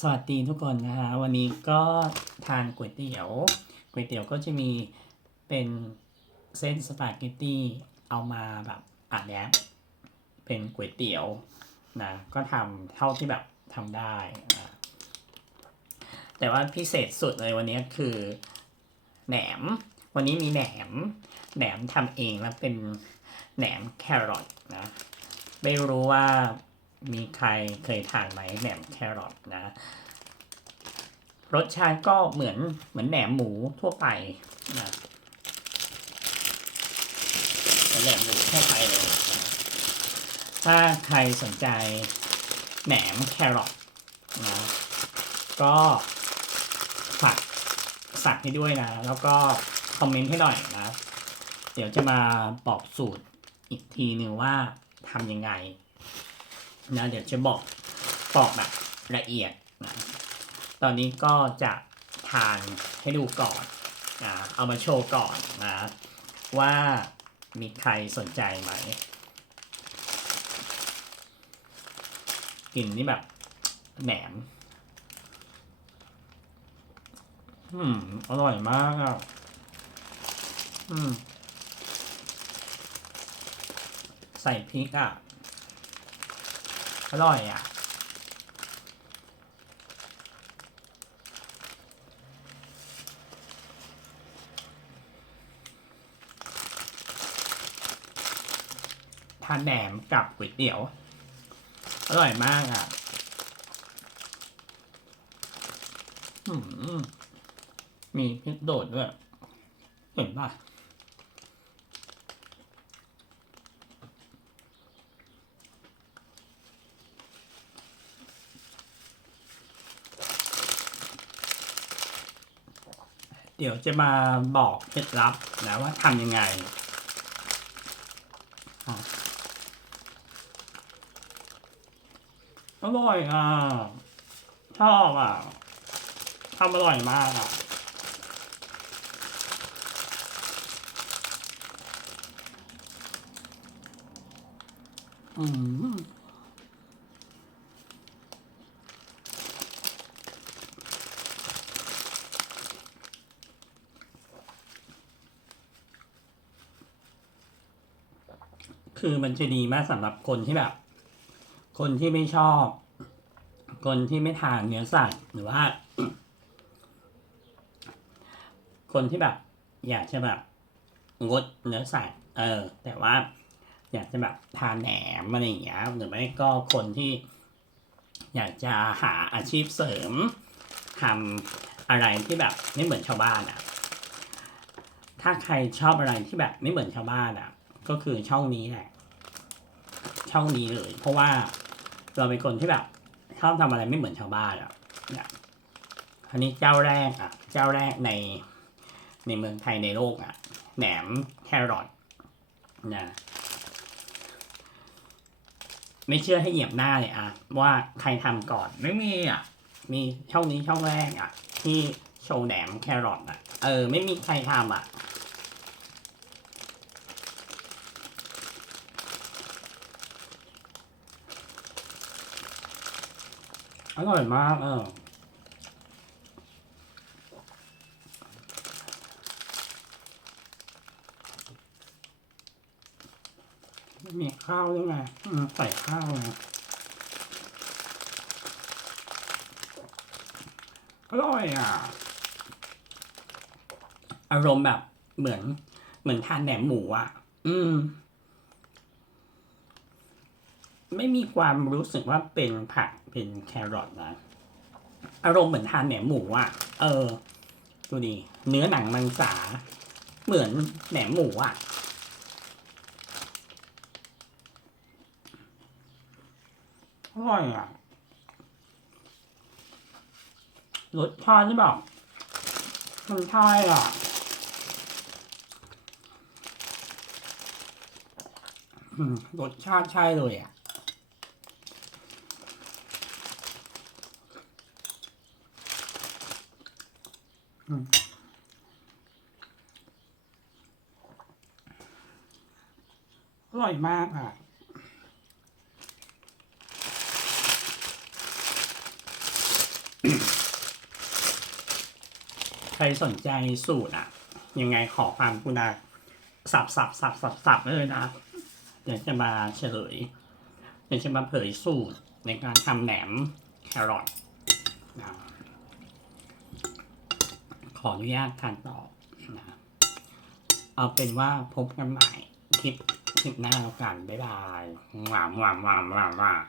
สวัสดีทุกคนนะคะวันนี้ก็ทานก๋วยเตี๋ยวก๋วยเตี๋ยวก็จะมีเป็นเส้นสปาเกตตี้เอามาแบบอัดแอปเป็นก๋วยเตี๋ยวนะก็ทำเท่าที่แบบทำได้นะแต่ว่าพิเศษสุดเลยวันนี้คือแหนม วันนี้มีแหนมแหนมทำเองแล้วเป็นแหนมแครอทนะไม่รู้ว่า มีใครเคยทานไหมแหนมแครอทนะ รสชาติก็เหมือนเหมือนแหนมหมูทั่วไปนะแหนมหมูทั่วไปเลย ถ้าใครสนใจแหนมแครอทนะก็ฝากสั่งให้ด้วยนะ แล้วก็คอมเมนต์ให้หน่อยนะ เดี๋ยวจะมาบอกสูตรอีกทีหนึ่งว่าทำยังไง นะเดี๋ยวจะบอกบอกแบบละเอียดนะตอนนี้ก็จะทานให้ดูก่อนนะเอามาโชว์ก่อนนะว่ามีใครสนใจไหมกลิ่นนี่แบบแหนม อืม อร่อยมากอะ อืม ใส่พริกอะ อร่อยอะ ทานแหนมกับก๋วยเตี๋ยว อร่อยมากอะมีพริกโดดด้วย เห็นป่ะ เดี๋ยวจะมาบอกเคล็ดลับนะว่าทำยังไงอร่อยอะชอบอะทำอร่อยมากอะอืม คือมันจะดีมากสำหรับคนที่แบบ คนที่ไม่ชอบ คนที่ไม่ทานเนื้อสัตว์หรือว่า คนที่แบบ อยากจะแบบงดเนื้อสัตว์เออ แต่ว่า อยากจะแบบทานแหนมอะไรอย่างเงี้ยหรือไม่ก็คนที่ อยากจะหาอาชีพเสริมทำอะไรที่แบบไม่เหมือนชาวบ้านอะ ถ้าใครชอบอะไรที่แบบไม่เหมือนชาวบ้านอะ ก็คือช่องนี้แหละช่องนี้เลย เพราะว่าเราเป็นคนที่แบบชอบทำอะไรไม่เหมือนชาวบ้านอะเนี่ยอันนี้เจ้าแรกอะ เจ้าแรกในในเมืองไทยในโลกอะ แหนมแครอทนะไม่เชื่อให้เหยียบหน้าเลยอะ ว่าใครทำก่อนไม่มีอะ มีช่องนี้ช่องแรกอะ ที่โชว์แหนมแครอทอะ เออ ไม่มีใครทำอะ อร่อยมากเออมีข้าวด้วยไงใส่ข้าวไงอร่อยอะ อารมณ์แบบเหมือน เหมือนทานแหนมหมูอะ อืม ไม่มีความรู้สึกว่าเป็นผักเป็นแครอทนะ อารมณ์เหมือนทานแหนมหมูอะ เออ ดูดิเนื้อหนังมังสา เหมือนแหนมหมูอะ อร่อยอะรสชาติที่แบบมันใช่อะอืมรสชาติใช่เลยอะ อร่อยมากอะ ใครสนใจสูตรอะ ยังไงขอความกรุณาสับสับสับสับสับเลยนะเดี๋ยวจะมาเฉลยเดี๋ยวจะมาเผยสูตรในการทำแหนมแครอทนะ ขออนุญาตการต่อนะเอาเป็นว่าพบกันใหม่คลิปคลิปหน้าแล้วกัน บ๊ายบายหวามหวามหวามหวามหวาม